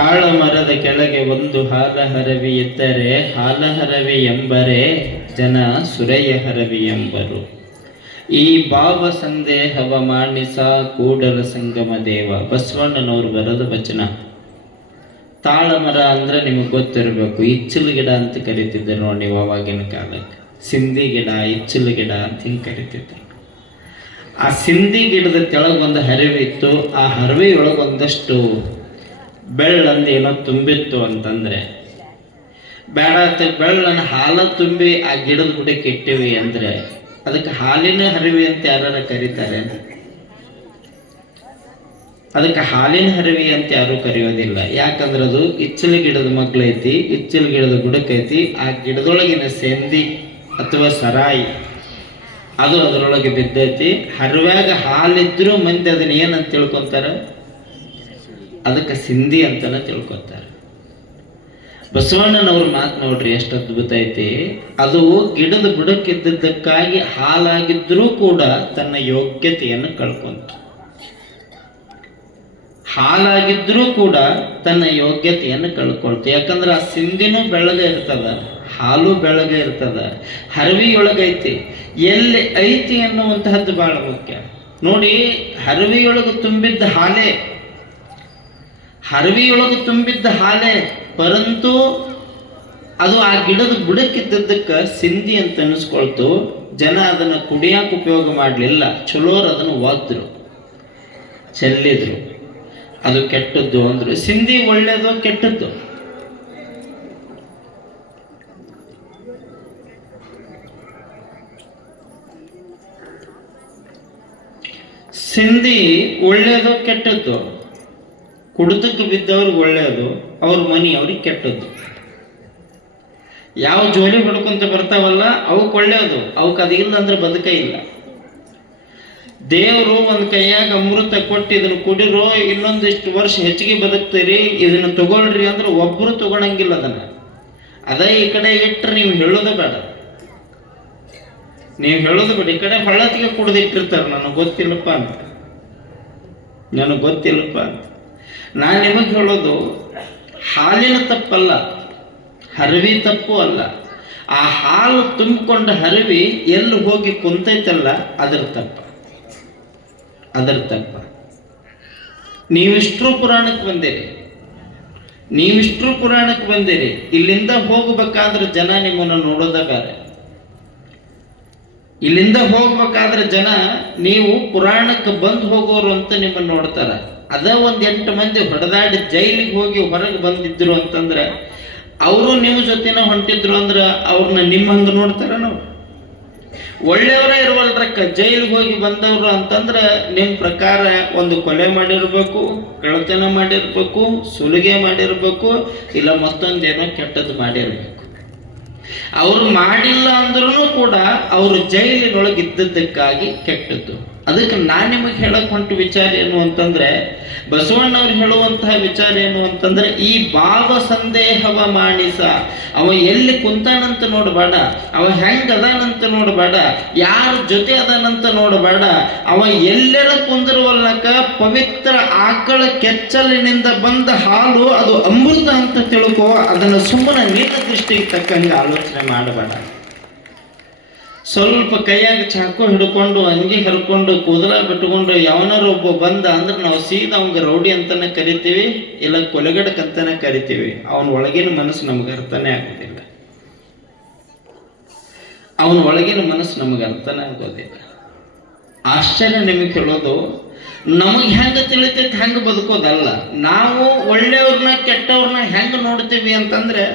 ತಾಳ ಮರದ ಕೆಳಗೆ ಒಂದು ಹಾಲಹರವಿ ಇದ್ದರೆ ಹಾಲಹರವಿ ಎಂಬರೆ ಜನ ಸುರೆಯ ಹರವಿ ಎಂಬರು. ಈ ಭಾವ ಸಂದೇಹವ ಮಾಣಿಸ ಕೂಡಲ ಸಂಗಮ ದೇವ. ಬಸವಣ್ಣನವರು ಬರೆದ ವಚನ. ತಾಳ ಮರ ಅಂದ್ರೆ ನಿಮಗೆ ಗೊತ್ತಿರಬೇಕು, ಇಚ್ಚಲು ಗಿಡ ಅಂತ ಕರಿತಿದ್ದರು ನೋಡಿ ನೀವು ಅವಾಗಿನ ಕಾಲಕ್ಕೆ. ಸಿಂಧಿ ಗಿಡ, ಇಚ್ಚಲು ಗಿಡ ಅಂತ ಹಿಂಗೆ ಕರಿತಿದ್ರು. ಆ ಸಿಂಧಿ ಗಿಡದ ಕೆಳಗೊಂದು ಹರಿವಿತ್ತು. ಆ ಹರಿವೆಯೊಳಗೆ ಒಂದಷ್ಟು ಬೆಳ್ಳಂದು ಏನೋ ತುಂಬಿತ್ತು ಅಂತಂದ್ರೆ ಬೇಡ ಬೆಳ್ಳನ ಹಾಲ ತುಂಬಿ ಆ ಗಿಡದ ಬುಡಕ್ಕೆ ಇಟ್ಟಿವಿ ಅಂದ್ರೆ ಅದಕ್ಕೆ ಹಾಲಿನ ಹರಿವಿ ಅಂತ ಯಾರು ಕರೀತಾರೆ? ಅದಕ್ಕೆ ಹಾಲಿನ ಹರಿವಿ ಅಂತ ಯಾರು ಕರೆಯೋದಿಲ್ಲ. ಯಾಕಂದ್ರೆ ಅದು ಇಚ್ಚಲ ಗಿಡದ ಮಗ್ಳೈತಿ, ಇಚ್ಚಲ ಗಿಡದ ಬುಡಕೈತಿ. ಆ ಗಿಡದೊಳಗಿನ ಸೇಂದಿ ಅಥವಾ ಸರಾಯಿ ಅದು ಅದರೊಳಗೆ ಬಿದ್ದೈತಿ. ಹರಿವ್ಯಾಗ ಹಾಲಿದ್ರು ಮಂದಿ ಅದನ್ನ ಏನಂತ ತಿಳ್ಕೊಂತಾರ? ಅದಕ್ಕೆ ಸಿಂಧಿ ಅಂತನ ತಿಳ್ಕೊತಾರೆ. ಬಸವಣ್ಣನವ್ರ ಮಾತು ನೋಡ್ರಿ ಎಷ್ಟು ಅದ್ಭುತ ಐತಿ. ಅದು ಗಿಡದ ಬುಡಕ್ಕಿದ್ದಕ್ಕಾಗಿ ಹಾಲಾಗಿದ್ರೂ ಕೂಡ ತನ್ನ ಯೋಗ್ಯತೆಯನ್ನು ಕಳ್ಕೊಂತ. ಹಾಲಾಗಿದ್ರೂ ಕೂಡ ತನ್ನ ಯೋಗ್ಯತೆಯನ್ನು ಕಳ್ಕೊಳ್ತು. ಯಾಕಂದ್ರೆ ಆ ಸಿಂಧಿನೂ ಬೆಳಗ್ಗೆ ಇರ್ತದ, ಹಾಲು ಬೆಳಗ್ಗೆ ಇರ್ತದ, ಹರವಿಯೊಳಗೈತಿ. ಎಲ್ಲಿ ಐತಿ ಅನ್ನುವಂತಹದ್ದು ಬಹಳ ಮುಖ್ಯ ನೋಡಿ. ಹರವಿಯೊಳಗೆ ತುಂಬಿದ್ದ ಹಾಲೇ, ಹರವಿಯೊಳಗೆ ತುಂಬಿದ್ದ ಹಾಲೇ, ಪರಂತು ಅದು ಆ ಗಿಡದ ಬುಡಕ್ಕಿದ್ದಕ್ಕೆ ಸಿಂಧಿ ಅಂತ ಅನಿಸ್ಕೊಳ್ತು. ಜನ ಅದನ್ನು ಕುಡಿಯಾಕ ಉಪಯೋಗ ಮಾಡಲಿಲ್ಲ. ಚಲೋರು ಅದನ್ನು ಒದ್ರು, ಚೆಲ್ಲಿದ್ರು. ಅದು ಕೆಟ್ಟದ್ದು ಅಂದ್ರು. ಸಿಂಧಿ ಒಳ್ಳೇದು ಕೆಟ್ಟದ್ದು? ಸಿಂಧಿ ಒಳ್ಳೇದು ಕೆಟ್ಟದ್ದು? ಕುಡಿತಕ್ಕೆ ಬಿದ್ದವ್ರಿಗೆ ಒಳ್ಳೆಯದು, ಅವ್ರ ಮನಿ ಅವ್ರಿಗೆ ಕೆಟ್ಟದ್ದು. ಯಾವ ಜೋಲಿ ಹೊಡ್ಕೊಂತ ಬರ್ತಾವಲ್ಲ ಅವಕ್ಕೆ ಒಳ್ಳೆಯದು, ಅವಕ್ಕೆ ಅದಿಲ್ಲ ಅಂದ್ರೆ ಬದುಕ ಇಲ್ಲ. ದೇವರು ಒಂದು ಕೈಯಾಗ ಅಮೃತ ಕೊಟ್ಟು ಇದನ್ನು ಕುಡಿರೋ, ಇನ್ನೊಂದಿಷ್ಟು ವರ್ಷ ಹೆಚ್ಚಿಗೆ ಬದುಕ್ತೀರಿ, ಇದನ್ನು ತಗೊಳ್ರಿ ಅಂದ್ರೆ ಒಬ್ಬರು ತಗೊಳಂಗಿಲ್ಲ. ಅದನ್ನ ಅದ ಈ ಕಡೆ ಇಟ್ಟರೆ ನೀವು ಹೇಳೋದು ಬೇಡ, ನೀವು ಹೇಳೋದು ಬೇಡ. ಈ ಕಡೆ ಹೊಳ್ಳತ್ತಿಗೆ ಕುಡ್ದಿಟ್ಟಿರ್ತಾರೆ, ನನಗೆ ಗೊತ್ತಿಲ್ಲಪ್ಪ ಅಂತ, ನನಗೆ ಗೊತ್ತಿಲ್ಲಪ್ಪ ಅಂತ. ನಾನು ನಿಮಗೆ ಹೇಳೋದು, ಹಾಲಿನ ತಪ್ಪಲ್ಲ, ಹರವಿ ತಪ್ಪು ಅಲ್ಲ. ಆ ಹಾಲು ತುಂಬಿಕೊಂಡ ಹರವಿ ಎಲ್ಲಿ ಹೋಗಿ ಕುಂತೈತಲ್ಲ ಅದರ ತಪ್ಪ, ಅದರ ತಪ್ಪ. ನೀವಿಷ್ಟರು ಪುರಾಣಕ್ಕೆ ಬಂದಿರಿ, ನೀವಿಷ್ಟರು ಪುರಾಣಕ್ಕೆ ಬಂದಿರಿ. ಇಲ್ಲಿಂದ ಹೋಗ್ಬೇಕಾದ್ರೆ ಜನ ನಿಮ್ಮನ್ನು ನೋಡೋದ ಬೇರೆ. ಇಲ್ಲಿಂದ ಹೋಗ್ಬೇಕಾದ್ರೆ ಜನ ನೀವು ಪುರಾಣಕ್ಕೆ ಬಂದು ಹೋಗೋರು ಅಂತ ನಿಮ್ಮನ್ನು ನೋಡ್ತಾರ. ಅದ ಒಂದ್ 8 ಮಂದಿ ಹೊಡೆದಾಡಿ ಜೈಲಿಗೆ ಹೋಗಿ ಹೊರಗೆ ಬಂದಿದ್ರು ಅಂತಂದ್ರೆ ಅವರು ನಿಮ್ಮ ಜೊತೆನ ಹೊಂಟಿದ್ರು ಅಂದ್ರೆ ಅವ್ರನ್ನ ನಿಮ್ಮ ಹಂಗ ನೋಡ್ತಾರ. ನಾವು ಒಳ್ಳೆಯವರೇ ಇರುವಲ್ರಕ್ಕ ಜೈಲಿಗೆ ಹೋಗಿ ಬಂದವರು ಅಂತಂದ್ರೆ ನಿಮ್ಮ ಪ್ರಕಾರ ಒಂದು ಕೊಲೆ ಮಾಡಿರ್ಬೇಕು, ಕಳ್ಳತನ ಮಾಡಿರ್ಬೇಕು, ಸುಲಿಗೆ ಮಾಡಿರ್ಬೇಕು, ಇಲ್ಲ ಮತ್ತೊಂದೇನೋ ಕೆಟ್ಟದ್ದು ಮಾಡಿರ್ಬೇಕು. ಅವ್ರು ಮಾಡಿಲ್ಲ ಅಂದ್ರೂ ಕೂಡ ಅವರು ಜೈಲಿನೊಳಗೆ ಇದ್ದದ್ದಕ್ಕಾಗಿ ಕೆಟ್ಟದ್ದು. ಅದಕ್ಕೆ ನಾನು ನಿಮಗೆ ಹೇಳಕ್ ಹೊಂಟು ವಿಚಾರ ಏನು ಅಂತಂದ್ರೆ, ಬಸವಣ್ಣವ್ರು ಹೇಳುವಂತಹ ವಿಚಾರ ಏನು ಅಂತಂದ್ರೆ, ಈ ಭಾವ ಸಂದೇಹವ ಮಾಣಿಸ. ಅವ ಎಲ್ಲಿ ಕುಂತಾನಂತ ನೋಡಬೇಡ, ಅವ ಹೆಂಗ್ ಅದಾನಂತ ನೋಡಬೇಡ, ಯಾರ ಜೊತೆ ಅದಾನಂತ ನೋಡಬೇಡ. ಅವ ಎಲ್ಲರ ಕುಂದಿರುವಲ್ಲಕ ಪವಿತ್ರ ಆಕಳ ಕೆಚ್ಚಲಿನಿಂದ ಬಂದ ಹಾಲು ಅದು ಅಮೃತ ಅಂತ ತಿಳ್ಕೋ. ಅದನ್ನು ಸುಮ್ಮನೆ ನಿನ್ನ ದೃಷ್ಟಿಗೆ ತಕ್ಕಂಗೆ ಆಲೋಚನೆ ಮಾಡಬೇಡ. ಸ್ವಲ್ಪ ಕೈಯಾಗ ಚಾಕು ಹಿಡ್ಕೊಂಡು ಅಂಗಿ ಹರ್ಕೊಂಡು ಕೂದಲ ಬಿಟ್ಕೊಂಡು ಯಾವನಾರು ಒಬ್ಬ ಬಂದ ಅಂದ್ರೆ ನಾವು ಸೀದಾ ಅವಂಗ ರೌಡಿ ಅಂತಾನೆ ಕರಿತೀವಿ, ಇಲ್ಲ ಕೊಲೆಗಡಕಂತಾನೆ ಕರಿತೀವಿ. ಅವನ ಒಳಗಿನ ಮನಸ್ಸು ನಮ್ಗೆ ಅರ್ಥನೇ ಆಗೋದಿಲ್ಲ, ಅವನ ಒಳಗಿನ ಮನಸ್ಸು ನಮಗೆ ಅರ್ಥನೇ ಆಗೋದಿಲ್ಲ. ಆಶ್ಚರ್ಯ ನಿಮಗೆ ಹೇಳೋದು, ನಮಗೆ ಹೆಂಗ ತಿಳಿತೈತೆ ಹೆಂಗ ಬದುಕೋದಲ್ಲ. ನಾವು ಒಳ್ಳೆಯವ್ರನ್ನ ಕೆಟ್ಟವ್ರನ್ನ ಹೆಂಗ ನೋಡ್ತೀವಿ ಅಂತಂದ್ರೆ,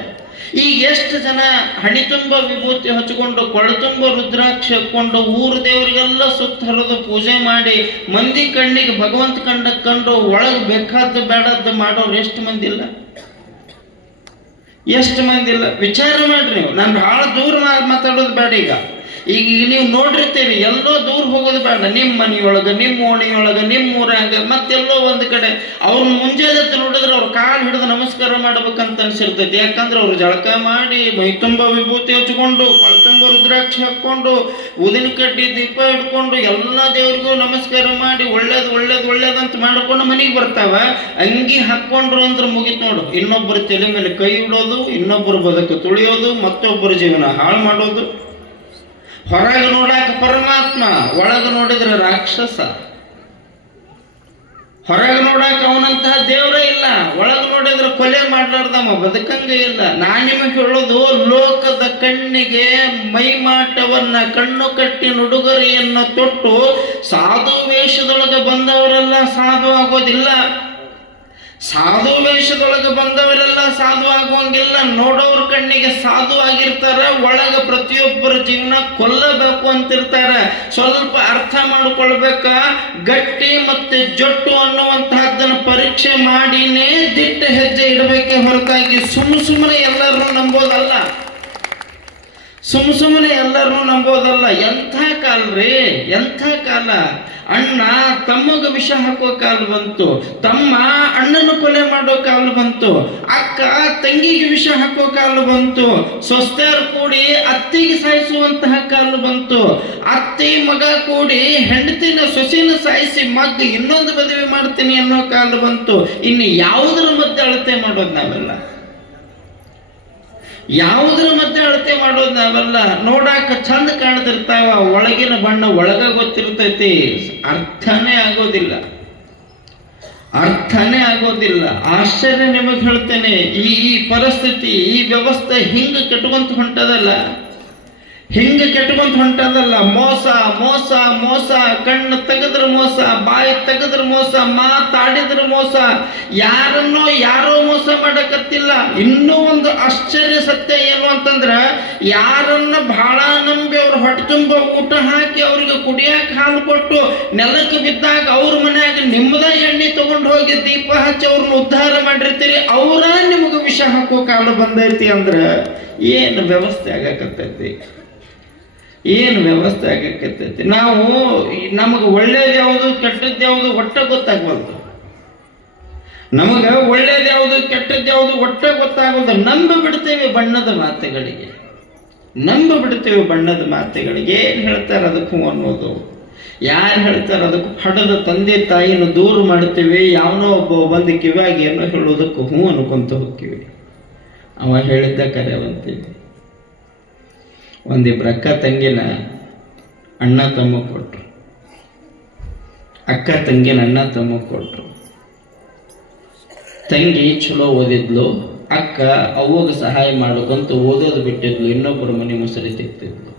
ಈಗ ಎಷ್ಟು ಜನ ಹಣಿ ತುಂಬ ವಿಭೂತಿ ಹಚ್ಕೊಂಡು, ಕೊಳ ತುಂಬ ರುದ್ರಾಕ್ಷಿ ಹಾಕೊಂಡು, ಊರು ದೇವರಿಗೆಲ್ಲ ಸುತ್ತ ಹರಿದು ಪೂಜೆ ಮಾಡಿ, ಮಂದಿ ಕಣ್ಣಿಗೆ ಭಗವಂತ ಕಂಡು ಒಳಗೆ ಬೇಕಾದ್ದು ಬೇಡದ್ದು ಮಾಡೋರು ಎಷ್ಟು ಮಂದಿ ಇಲ್ಲ, ಎಷ್ಟು ಮಂದಿ ಇಲ್ಲ. ವಿಚಾರ ಮಾಡ್ರಿ ನೀವು. ನಾನು ಬಹಳ ದೂರ ಮಾತಾಡೋದು ಬೇಡ. ಈಗ ಈಗ ನೀವು ನೋಡಿರ್ತೀರಿ, ಎಲ್ಲೋ ದೂರ ಹೋಗೋದು ಬೇಡ, ನಿಮ್ಮ ಮನೆಯೊಳಗೆ, ನಿಮ್ಮ ಓಣಿಯೊಳಗೆ, ನಿಮ್ಮ ಊರಾಗ, ಮತ್ತೆಲ್ಲೋ ಒಂದು ಕಡೆ ಅವ್ರನ್ನ ಮುಂಜಾನೆ ನೋಡಿದ್ರೆ ಅವ್ರ ಕಾಲು ಹಿಡಿದು ನಮಸ್ಕಾರ ಮಾಡ್ಬೇಕಂತ ಅನ್ಸಿರ್ತೈತಿ. ಯಾಕಂದ್ರೆ ಅವ್ರು ಜಳಕ ಮಾಡಿ ಮೈ ತುಂಬ ವಿಭೂತಿ ಹಚ್ಕೊಂಡು, ತುಂಬ ರುದ್ರಾಕ್ಷಿ ಹಾಕೊಂಡು, ಉದಿನ ಕಡ್ಡಿ ದೀಪ ಹಿಡ್ಕೊಂಡು ಎಲ್ಲ ದೇವ್ರಿಗೂ ನಮಸ್ಕಾರ ಮಾಡಿ ಒಳ್ಳೇದು ಒಳ್ಳೇದು ಒಳ್ಳೇದಂತ ಮಾಡ್ಕೊಂಡು ಮನೆಗೆ ಬರ್ತಾವ. ಅಂಗಿ ಹಾಕ್ಕೊಂಡ್ರು ಅಂದ್ರೆ ಮುಗಿತ್ ನೋಡು, ಇನ್ನೊಬ್ಬರ ತಲೆ ಮೇಲೆ ಕೈ ಇಡೋದು, ಇನ್ನೊಬ್ಬರ ಬದುಕು ತುಳಿಯೋದು, ಮತ್ತೊಬ್ಬರ ಜೀವನ ಹಾಳು ಮಾಡೋದು. ಹೊರಗೆ ನೋಡಾಕ ಪರಮಾತ್ಮ, ಒಳಗೆ ನೋಡಿದ್ರೆ ರಾಕ್ಷಸ. ಹೊರಗೆ ನೋಡಾಕ ಅವನಂತಹ ದೇವರೇ ಇಲ್ಲ, ಒಳಗೆ ನೋಡಿದ್ರೆ ಕೊಲೆ ಮಾಡ್ಲಾರ್ದಮ್ಮ ಬದುಕಂಗೆ ಇಲ್ಲ. ನಾನು ನಿಮಗೆ ಹೇಳೋದು, ಲೋಕದ ಕಣ್ಣಿಗೆ ಮೈಮಾಟವನ್ನ ಕಣ್ಣು ಕಟ್ಟಿ ಉಡುಗೊರೆಯನ್ನು ತೊಟ್ಟು ಸಾಧು ವೇಷದೊಳಗೆ ಬಂದವರೆಲ್ಲ ಸಾಧು ಆಗೋದಿಲ್ಲ. ಸಾಧು ವೇಷದೊಳಗೆ ಬಂದವರೆಲ್ಲ ಸಾಧು ಆಗುವಂಗಿಲ್ಲ. ನೋಡೋರ ಕಣ್ಣಿಗೆ ಸಾಧು ಆಗಿರ್ತಾರ, ಒಳಗ ಪ್ರತಿಯೊಬ್ಬರ ಜೀವನ ಕೊಲ್ಲಬೇಕು ಅಂತಿರ್ತಾರ. ಸ್ವಲ್ಪ ಅರ್ಥ ಮಾಡಿಕೊಳ್ಬೇಕ. ಗಟ್ಟಿ ಮತ್ತೆ ಜೊಟ್ಟು ಅನ್ನುವಂತಹದ್ದನ್ನು ಪರೀಕ್ಷೆ ಮಾಡಿನೇ ದಿಟ್ಟ ಹೆಜ್ಜೆ ಇಡಬೇಕೆ ಹೊರತಾಗಿ ಸುಮ್ಮನೆ ಎಲ್ಲರನ್ನೂ ನಂಬೋದಲ್ಲ. ಸುಮ್ಮನೆ ಎಲ್ಲರನ್ನೂ ನಂಬೋದಲ್ಲ. ಎಂಥ ಕಾಲ್ರಿ, ಎಂಥ ಕಾಲ. ಅಣ್ಣ ತಮ್ಮಗ ವಿಷ ಹಾಕೋ ಕಾಲ ಬಂತು, ತಮ್ಮ ಅಣ್ಣನ ಕೊಲೆ ಮಾಡೋ ಕಾಲ ಬಂತು, ಅಕ್ಕ ತಂಗಿಗೆ ವಿಷ ಹಾಕೋ ಕಾಲ ಬಂತು, ಸೊಸ್ತೆಯರು ಕೂಡಿ ಅತ್ತಿಗೆ ಸಾಯಿಸುವಂತಹ ಕಾಲ ಬಂತು, ಅತ್ತಿ ಮಗ ಕೂಡಿ ಹೆಂಡತಿನ ಸೊಸೆನ ಸಾಯಿಸಿ ಮಗ್ಗ ಇನ್ನೊಂದು ಮದುವೆ ಮಾಡ್ತೀನಿ ಅನ್ನೋ ಕಾಲ ಬಂತು. ಇನ್ನು ಯಾವುದರ ಮಧ್ಯೆ ಅಳತೆ ಮಾಡೋದು ನಾವೆಲ್ಲ? ಯಾವುದ್ರ ಮಧ್ಯೆ ಅಳತೆ ಮಾಡೋದು ನಾವೆಲ್ಲ? ನೋಡಾಕ ಚಂದ ಕಾಣ್ತಿರ್ತಾವ, ಒಳಗಿನ ಬಣ್ಣ ಒಳಗ ಗೊತ್ತಿರ್ತೈತಿ, ಅರ್ಥನೇ ಆಗೋದಿಲ್ಲ, ಅರ್ಥನೇ ಆಗೋದಿಲ್ಲ. ಆಶ್ಚರ್ಯ ನಿಮಗೆ ಹೇಳ್ತೇನೆ, ಈ ಪರಿಸ್ಥಿತಿ, ಈ ವ್ಯವಸ್ಥೆ ಹಿಂಗ ಕೆಟ್ಟುಕೊಂತ ಹೊಂಟದಲ್ಲ, ಹಿಂಗ ಕೆಟ್ಟುಕೊಂತ ಹೊಂಟದಲ್ಲ. ಮೋಸ ಮೋಸ ಮೋಸ, ಕಣ್ಣು ತೆಗೆದ್ರ ಮೋಸ, ಬಾಯಿ ತೆಗೆದ್ರ ಮೋಸ, ಮಾತಾಡಿದ್ರ ಮೋಸ, ಯಾರನ್ನೋ ಯಾರೋ ಮೋಸ ಮಾಡಕತ್ತಿಲ್ಲ. ಇನ್ನೂ ಒಂದು ಆಶ್ಚರ್ಯ ಸತ್ಯ ಏನು ಅಂತಂದ್ರ, ಯಾರನ್ನ ಬಹಳ ನಂಬಿ ಅವ್ರ ಹೊಟ್ಟೆ ತುಂಬ ಊಟ ಹಾಕಿ ಅವ್ರಿಗೆ ಕುಡಿಯಾಕ ಹಾಲು ಕೊಟ್ಟು ನೆಲಕ್ಕೆ ಬಿದ್ದಾಗ ಅವ್ರ ಮನ್ಯಾಗ ನಿಮ್ಮದ ಎಣ್ಣೆ ತಗೊಂಡು ಹೋಗಿ ದೀಪ ಹಚ್ಚಿ ಅವ್ರನ್ನ ಉದ್ಧಾರ ಮಾಡಿರ್ತೀರಿ, ಅವರ ನಿಮಗೆ ವಿಷ ಹಾಕೋ ಕಾಲ ಬಂದೈತಿ ಅಂದ್ರ ಏನು ವ್ಯವಸ್ಥೆ ಆಗಕತ್ತೈತಿ, ಏನು ವ್ಯವಸ್ಥೆ ಆಗಕತ್ತೈತಿ. ನಾವು ನಮಗೆ ಒಳ್ಳೇದು ಯಾವುದು ಕೆಟ್ಟದ್ದು ಯಾವುದು ಒಟ್ಟ ಗೊತ್ತಾಗ್ಬಾರ್ದು. ನಮಗೆ ಒಳ್ಳೇದು ಯಾವುದು ಕೆಟ್ಟದ್ದು ಯಾವುದು ಒಟ್ಟ ಗೊತ್ತಾಗೋದು. ನಂಬಿ ಬಿಡ್ತೇವೆ ಬಣ್ಣದ ಮಾತುಗಳಿಗೆ, ನಂಬಿ ಬಿಡ್ತೇವೆ ಬಣ್ಣದ ಮಾತುಗಳಿಗೆ. ಏನು ಹೇಳ್ತಾರೆ ಅದಕ್ಕೂ ಅನ್ನೋದು, ಯಾರು ಹೇಳ್ತಾರೆ ಅದಕ್ಕೂ ಹಡದ ತಂದೆ ತಾಯಿಯನ್ನು ದೂರ ಮಾಡ್ತೇವೆ. ಯಾವನೋ ಒಬ್ಬ ಬಂದು ಕಿವಿಯಾಗಿ ಏನೋ ಹೇಳೋದಕ್ಕೂ ಹ್ಞೂ ಅನ್ಕೊಂತ ಹೋಗ್ತೀವಿ. ಅವ ಹೇಳಿದ್ದ ಕರೆಯವಂತೀವಿ. ಒಂದಿಬ್ರು ಅಕ್ಕ ತಂಗಿನ ಅಣ್ಣ ತಮ್ಮ ಕೊಟ್ರು, ಅಕ್ಕ ತಂಗಿನ ಅಣ್ಣ ತಮ್ಮ ಕೊಟ್ರು. ತಂಗಿ ಚಲೋ ಓದಿದ್ಲು, ಅಕ್ಕ ಅವ್ವಗೆ ಸಹಾಯ ಮಾಡೋಕಂತ ಓದೋದು ಬಿಟ್ಟಿದ್ಲು, ಇನ್ನೊಬ್ಬರು ಮನೆ ಮುಸರಿ ತಿಕ್ತಿದ್ಲು.